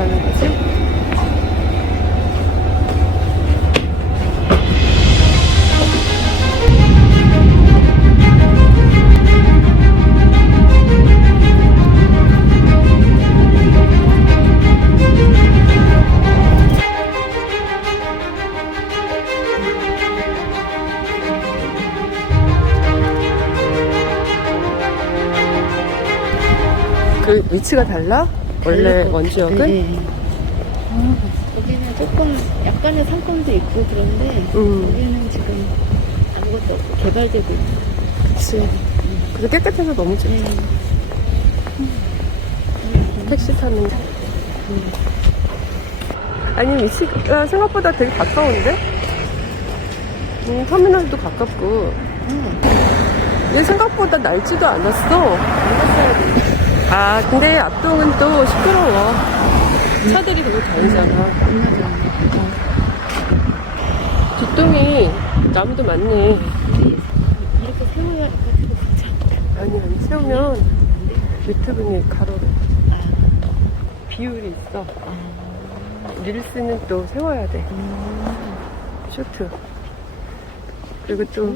가는 거지? 그 위치가 달라? 원래 원주역은? 네. 아, 거기는 조금 약간의 상권도 있고 그런데 음. 여기는 지금 아무것도 없고 개발되고 있는 그치. 그래서 깨끗해서 너무 좋다. 네. 택시 타는 거. 음. 아니, 위치가 생각보다 되게 가까운데? 음, 터미널도 가깝고. 얘 생각보다 날지도 않았어. 아, 근데 앞동은 또 시끄러워. 차들이 되게 다니잖아. 뒷동이 나무도 많네. 이렇게 세워야? 아니, 아니, 세우면 유튜브니 가로로. 아, 비율이 있어. 릴스는 또 세워야 돼. 쇼트. 그리고 또,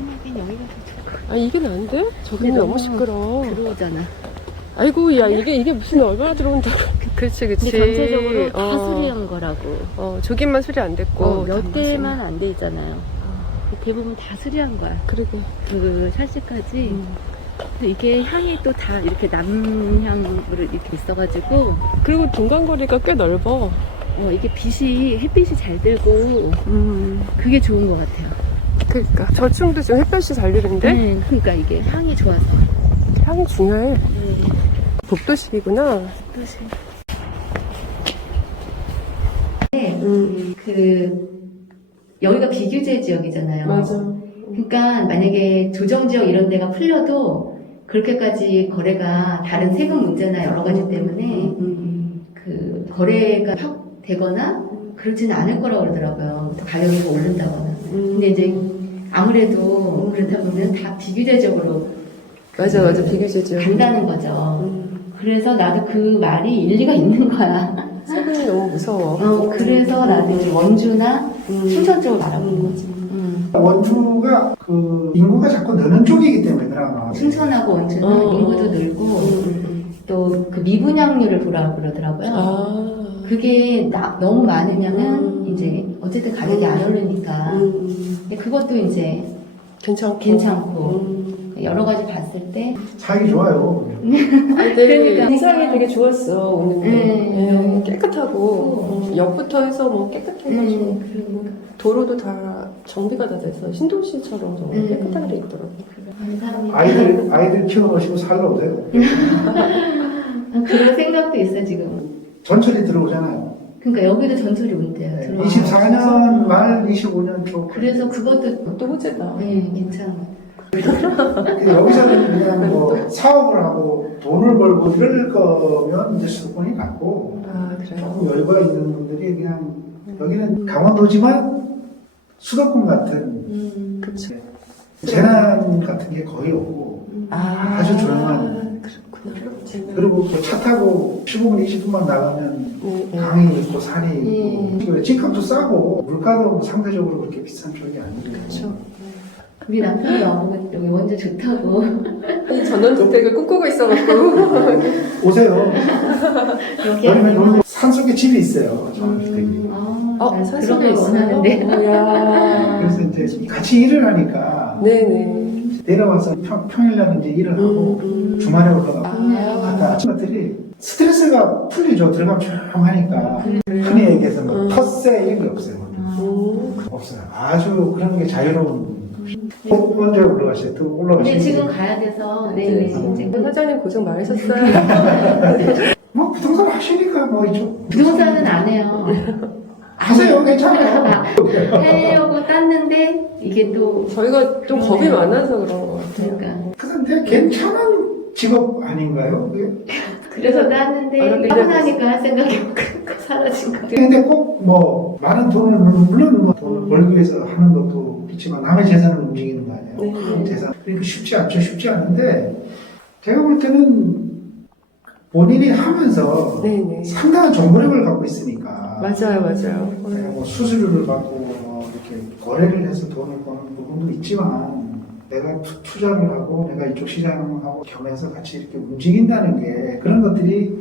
아, 이게 난데? 저기는 너무 너무 시끄러워. 들어오잖아 아이고, 야, 이게, 이게 무슨 얼마나 들어온다고. 그렇지, 그렇지. 근데 전체적으로 다 어, 수리한 거라고 어, 저기만 수리 안 됐고. 어, 다몇 대만 안 돼 있잖아요 어, 대부분 다 수리한 거야 그러게. 그 샤시까지 음. 이게 향이 또 다 이렇게 남향으로 이렇게 있어가지고 그리고 동간거리가 꽤 넓어. 어, 이게 빛이 햇빛이 잘 들고 음. 그게 좋은 것 같아요. 그러니까. 저층도 지금 햇볕이 잘 드는데? 네, 그러니까 이게 향이 좋아서. 향이 중요해. 네. 복도식이구나. 도시. 음. 그 여기가 비규제 지역이잖아요. 맞아. 그러니까 만약에 조정 지역 이런 데가 풀려도 그렇게까지 거래가 다른 세금 문제나 여러 가지 때문에 음. 그 거래가 확 되거나 그러지는 않을 거라고 그러더라고요. 또 가격이 더 오른다거나. 음. 근데 이제 아무래도 그렇다 보면 다 비규제적으로 맞아, 맞아. 비교제죠. 간다는 거죠. 음. 그래서 나도 그 말이 일리가 있는 거야. 세금이 너무 무서워. 어, 그래서 나도 이제 원주나 음. 춘천 쪽으로 알아본 음. 거지. 음. 원주가 그 인구가 자꾸 느는 쪽이기 때문에 그러나 춘천하고 원주는 어, 인구도 어. 늘고 음. 또그 미분양률을 보라고 그러더라고요. 아. 그게 나- 너무 많으면은 음. 이제 어쨌든 가격이 안 오르니까 음. 근데 그것도 이제 괜찮고. 괜찮고 음. 여러 가지 봤을 때 살기 좋아요. 그러니까. 인상이 되게 좋았어, 오는데. 네. 네, 깨끗하고. 음, 옆부터 해서 뭐 깨끗해가지고. 음, 그리고 도로도 다 정비가 다 돼서 신도시처럼 정말 음. 깨끗하게 돼 있더라고. 감사합니다. 아이들 아이들 키워놓으시고 살러 오세요. 아, 그런 생각도 있어 지금. 전철이 들어오잖아요. 그러니까 여기도 전설이 온대요. 들어와서. 24년 말 25년 초. 그래서 그것도 또 호재다. 네, 괜찮아. 그 여기서는 그냥 뭐 사업을 하고 돈을 벌고 이럴 거면 이제 수도권이 맞고 아? 조금 여유가 있는 분들이 그냥 여기는 강원도지만 수도권 같은 음, 그쵸. 재난 같은 게 거의 없고 아, 아주 조용한. 그렇구나. 그리고 뭐차 타고 15분 20분만 나가면 네, 네. 강이 있고 산이 음. 있고 집값도 싸고 물가도 뭐 상대적으로 그렇게 비싼 쪽이 아니에요. 그쵸. 우리 남편이 와보고 여기 원주 좋다고. 이 전원주택을 꿈꾸고 있어갖고. 오세요. 여기 아니면 산속에 집이 있어요. 전원주택이. 아, 어, 난 산속에 그런 거 있어요? 원하는데. 그래서 이제 같이 일을 하니까 네네. 내려와서 평, 평일날 이제 일을 하고 음, 음. 주말에 올라가고 아. 갔다 아침 것들이 스트레스가 풀리죠. 들어가면 조용하니까 흔히 얘기해서 뭐 음. 텃세 이런 게 없어요. 음. 없어요. 아주 그런 게 자유로운 꼭 언제 올라가세요? 또 근데 올라가시면 지금 가야 돼서 네. 네, 이제 사장님 고생 많으셨어요. 뭐 부동산 하시니까 뭐 이쪽 부동산은 안 해요. 하세요 괜찮아요. 하려고 땄는데 이게 또 저희가 좀 겁이 그러네요. 많아서 그런 것 같아요. 그러니까 그런데 괜찮은 직업 아닌가요? 그게? 그래서 땄는데 어렵게 하고 나니까 할 생각이 없고 사라진 거. 근데 꼭 뭐 많은 돈을 물론 뭐 돈을 벌기 위해서 하는 것도 있지만 남의 재산을 움직이는 거 아니에요? 네. 그 재산 그러니까 쉽지 않죠. 쉽지 않은데 제가 볼 때는 본인이 하면서 네네. 상당한 정보력을 갖고 있으니까 맞아요, 맞아요. 내가 뭐 수수료를 받고 뭐 이렇게 거래를 해서 돈을 버는 부분도 있지만 내가 투- 투자를 하고 내가 이쪽 시장하고 겸해서 같이 이렇게 움직인다는 게 그런 것들이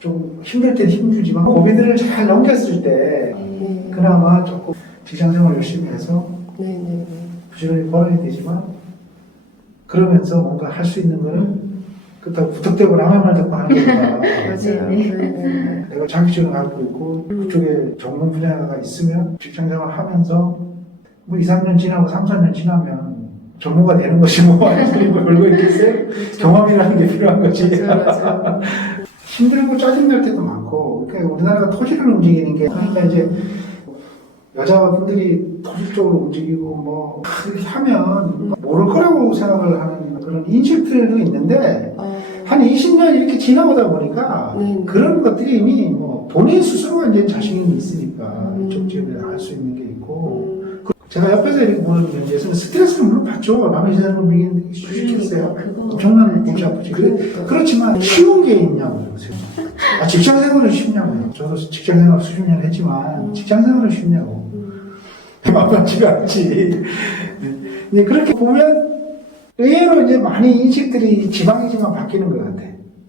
좀 힘들 땐 힘들지만 고민들을 잘 넘겼을 때 네. 그나마 조금 직장생활 열심히 해서 네네. 부지런히 벌어야 되지만 그러면서 뭔가 할 수 있는 거는 그렇다고 부탁되고 남의 말 듣고 하는 게 아니라 맞아요. 네. 네네. 내가 자격증을 갖고 있고 음. 그쪽에 전문 분야가 있으면 직장 생활 하면서 뭐 2, 3년 지나고 3, 4년 지나면 전문가 되는 것이고 아니 뭐 별거 있겠어요? 경험이라는 게 필요한 거지 맞아요, 맞아요. 힘들고 짜증날 때도 많고 그러니까 우리나라가 토지를 움직이는 게 그러니까 이제 여자분들이 쪽으로 움직이고 뭐 이렇게 하면 모를 거라고 생각을 하는 그런 인식들도 있는데 아, 한 20년 이렇게 지나보다 보니까 네. 그런 것들이 이미 뭐 본인 스스로가 이제 자신이 있으니까 음. 이쪽 지역에 할수 있는 게 있고 음, 제가 옆에서 이렇게 보는 면에서는 스트레스는 물론 받죠 남의 세상을 미긴 그거 엄청난 몸이 아프지 그래. 그렇지만 쉬운 게 있냐고요. 아, 직장 생활은 쉽냐고요 저도 직장 생활 수십 년 했지만 직장 생활은 쉽냐고 음. 만만치가 않지 네, 그렇게 보면 의외로 이제 많이 인식들이 지방이지만 바뀌는 것 같아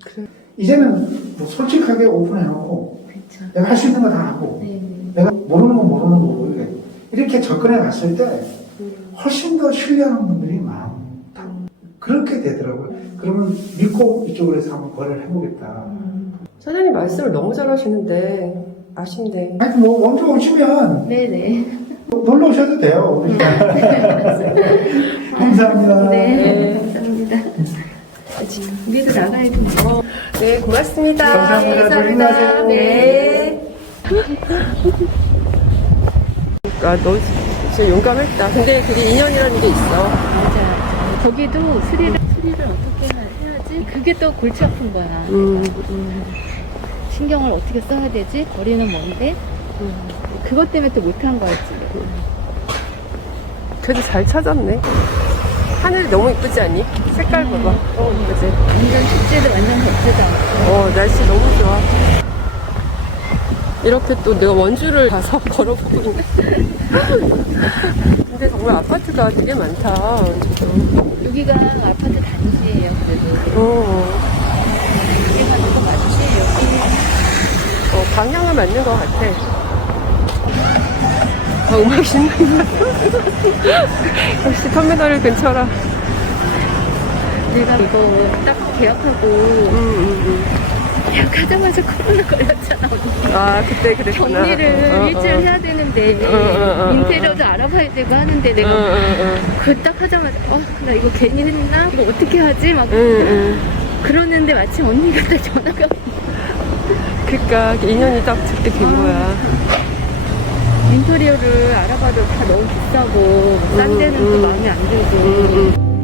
그래. 이제는 뭐 솔직하게 오픈해놓고 그렇죠. 내가 할 수 있는 거 다 하고 네. 내가 모르는 건 모르는 거고. 이렇게 접근해 갔을 때 음, 훨씬 더 신뢰하는 분들이 많다. 음. 그렇게 되더라고요. 그러면 믿고 이쪽으로 해서 한번 거래를 해보겠다. 사장님 말씀을 너무 잘하시는데 아신데. 하여튼 뭐 먼저 오시면 네네. 놀러 오셔도 돼요. 우리. 감사합니다. 네. 감사합니다. 우리도 나가야 돼. 네, 고맙습니다. 감사합니다. 조심히 가세요. 네. 아, 너 진짜 용감했다. 근데 그게 인연이라는 게 있어. 맞아. 거기도 수리를, 수리를 어떻게 하- 해야지? 그게 또 골치 아픈 거야. 음, 음, 신경을 어떻게 써야 되지? 거리는 먼데? 음. 그것 때문에 또 못한 거였지. 그래도 잘 찾았네. 하늘이 너무 이쁘지 않니? 색깔 봐봐. 어, 이쁘지? 완전 축제도 완전 걷지다. 어, 날씨 너무 좋아. 이렇게 또 내가 원주를 가서 걸어보고 있네. 근데 정말 아파트가 되게 많다. 여기가 아파트 단지예요, 그래도. 어, 여기 가는 거 맞지? 여기. 어, 방향은 맞는 것 같아. 아, 음악 신난다. 역시 터미널 근처라. 내가 이거 딱 계약하고, 음, 음, 계약하자마자 코로나 걸렸잖아, 언니. 음. 아, 그때 그랬구나. 정리를 어, 어, 일주일 어. 해야 되는데, 어, 어, 어, 어. 인테리어도 알아봐야 되고 하는데, 응, 내가 응, 그딱 하자마자, 어, 나 이거 괜히 했나? 이거 어떻게 하지? 막 응, 응. 그러는데 마침 언니가 또 전화가 그니까, 인연이 딱 좋게 된 거야. 인테리어를 알아봐도 다 너무 비싸고 싼 음, 데는 음. 또 마음에 안 들고 응, 응.